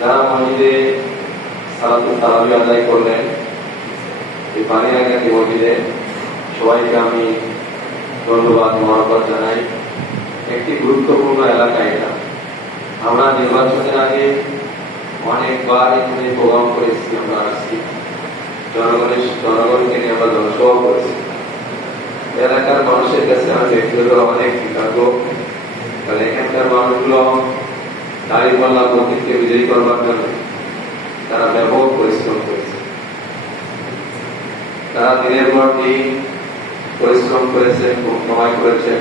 যারা মসজিদে সালাতুল তারাবি আদায় করলেন এই বানিয়াগাতি মসজিদে, সবাইকে আমি ধন্যবাদ মহব্বত জানাই। একটি গুরুত্বপূর্ণ এলাকা এটা। আমরা নির্বাচনের আগে অনেকবার এখানে প্রোগ্রাম করেছি, আমরা আসছি, জনগণকে নিয়ে আমরা জনসভা করেছি। এলাকার মানুষের কাছে আমি ব্যক্তিগত অনেক কৃতজ্ঞ, কারণ এখানকার মানুষগুলো দাঁড়িপাল্লা প্রতীককে বিজয়ী করবার জন্য তারা ব্যাপক পরিশ্রম করেছে। তারা দিনের পর দিন পরিশ্রম করেছে, কামাই করেছে,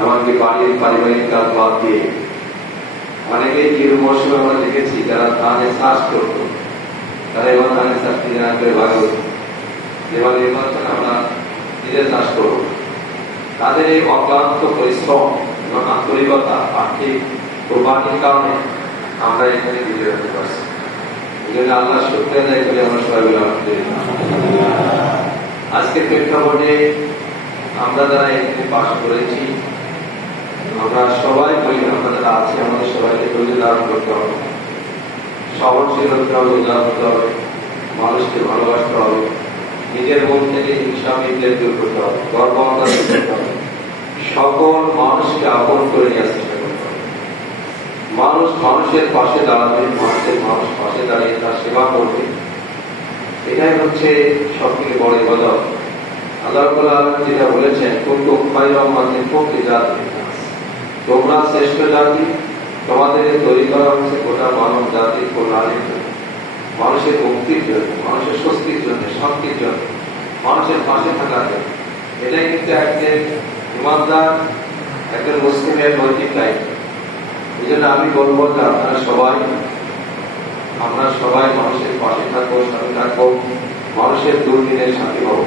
এমনকি বাড়ির পারিবারিক কাজ বাদ দিয়ে অনেকেই ঈদ মৌসুমে আমরা দেখেছি যারা ধানে চাষ করতো, তারা এবার ধানের চাষ নিজে না করে ভাগ হতো, এবার নির্বাচনে আমরা নিজে চাষ করবো। তাদের এই অক্লান্ত পরিশ্রম এবং আন্তরিকতা, আর্থিক কোরবানির কারণে আমরা এখানে বিজয় হতে পারছি। এই জন্য আল্লাহ শুকরিয়া আদায় করি আমরা সবাই মিলে আলহামদুলিল্লাহ। আজকের প্রেক্ষাপটে আমরা যারা এখানে বাস করেছি, আমরা সবাই বলি, আমরা যারা আছি আমাদের সবাইকে ধৈর্য ধারণ করতে হবে, সহনশীল হতে হবে, উদার হতে হবে, মানুষকে ভালোবাসতে হবে, নিজের মন থেকে হিংসা বিদ্বেষ দূর করতে হবে, গর্ব অহংকার দূর করতে হবে, সকল মানুষকে আপন করে নেওয়ার চেষ্টা করতে হবে। মানুষ মানুষের পাশে দাঁড়াবে, মানুষ পাশে দাঁড়িয়ে তার সেবা করবে, এটাই হচ্ছে সব থেকে বড় ইবাদত। আল্লাহ রাব্বুল আলামিন যেটা বলেছেন, কুনতুম খায়রা উম্মাতিন উখরিজাত লিন-নাস, তোমরা শ্রেষ্ঠ জাতি, তোমাদের তৈরি করা হয়েছে গোটা মানব জাতির কল্যাণের জন্য, মানুষের মুক্তির জন্য, মানুষের স্বস্তির জন্য, শান্তির জন্য, মানুষের পাশে থাকার জন্য। এটাই কিন্তু একজন ইমানদার, একজন মুসলিমের নৈতিক দায়িত্ব। এই জন্য আমি বলবো যে আমরা সবাই মানুষের পাশে থাকবো, সাথে থাকবো, মানুষের দুর্দিনের সাথী হবো।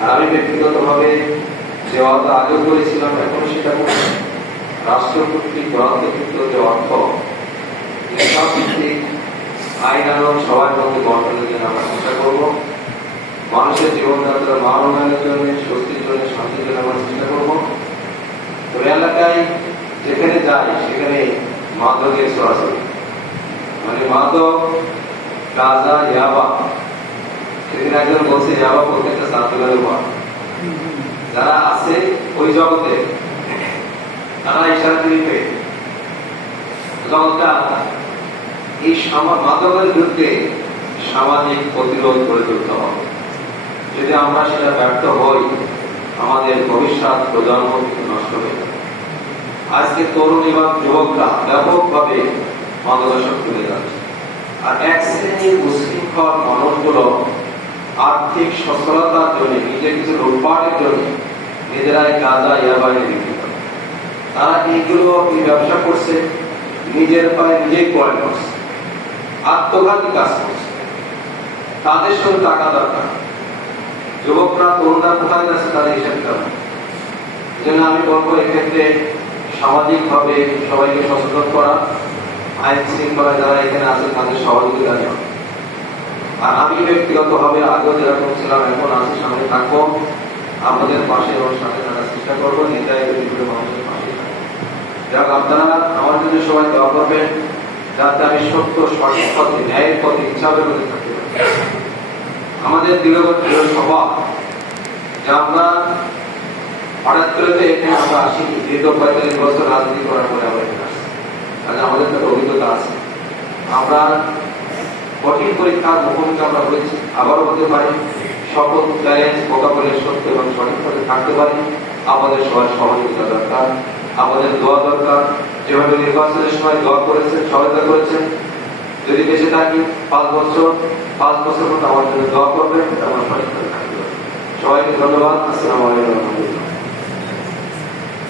আর আমি ব্যক্তিগতভাবে যে ওয়াদা আগেও করেছিলাম, এখন সেটা করছি। রাষ্ট্রপতি গ্রন্থকৃত যে অর্থ ইসলামভিত্তিক আইন আইন সবার মধ্যে বন্টনের জন্য আমরা চেষ্টা করবো। মানুষের জীবনযাত্রার মান উন্নয়নের জন্য, স্বস্তির জন্য, শান্তির জন্য আমরা চেষ্টা করবো। তবে এলাকায় যেখানে যাই সেখানে মাদকের সরাসরি, মানে মাদক, গাঁজা, ইয়াবা, সেদিন একজন বলছে ইয়াবা প্রত্যেকটা ছাত্রদের উপর যারা আছে ওই জগতে, তারা ইশারা দিতে জগৎটা এই মাদকের বিরুদ্ধে সামাজিক প্রতিরোধ গড়ে তুলতে হবে। যদি আমরা সেটা ব্যর্থ হই, আমাদের ভবিষ্যৎ প্রজন্ম কিন্তু নষ্ট হয়ে যাবে। আজকে তরুণ এবং যুবকরা ব্যাপকভাবে মাদকাসক্ত হয়ে যাচ্ছে। আর এক শ্রেণীর উশৃঙ্খল মানুষগুলো আর্থিক সচ্ছলতার জন্য, নিজের কিছু লুটপাটের জন্য নিজেরাই গাঁজা, ইয়াবা বিক্রি করে। তারা এইগুলো এই ব্যবসা করছে, নিজের পায়ে নিজেই পড়ে করছে, আত্মঘাতী কাজ করছে। তাদের সঙ্গে টাকা দরকার। যুবকরা, তরুণরা কোথায় যাচ্ছে তাদের হিসাব কেমন? এই জন্য আমি বলবো এক্ষেত্রে সামাজিকভাবে সবাইকে সচেতন করা, আইন শৃঙ্খলা যারা এখানে আছে তাদের সহযোগিতা নেওয়া। আর আমি ব্যক্তিগতভাবে আগেও যেরকম ছিলাম এখন আছি, সামনে থাকবো, আমাদের পাশে এবং সাথে থাকার চেষ্টা করবো, নেতাই মানুষের পাশে থাকবো। যাক, আপনারা আমার জন্য সবাই দোয়া করবেন যাতে আমি সত্য, সঠিক পথে, ন্যায়ের পথে, ইচ্ছাবের পথে থাকতে পারি। আমাদের দৃঢ় স্বভাব যে আমরা হঠাৎ করে তো এখানে আমরা আসিনি, দীর্ঘ 45 বছর রাজনীতি করার পরে আমরা এখানে আসছি, কারণ আমাদের তো অভিজ্ঞতা আছে। আমরা কঠিন পরীক্ষার মুখোমুখি আমরা হয়েছি, আবারও হতে পারি। সকল চ্যালেঞ্জ মোকাবেলায় সত্য এবং সঠিক পথে থাকতে পারি। আমাদের সবার সহযোগিতা দরকার, আমাদের দোয়া দরকার। যেভাবে নির্বাচনের সময় দোয়া করেছেন, সহায়তা করেছেন, যদি বেঁচে থাকি 5 বছর মতো আমার জন্য দোয়া করবেন, আমার সঠিক পথে থাকতে পারি। সবাইকে ধন্যবাদ। আসসালামু আলাইকুম।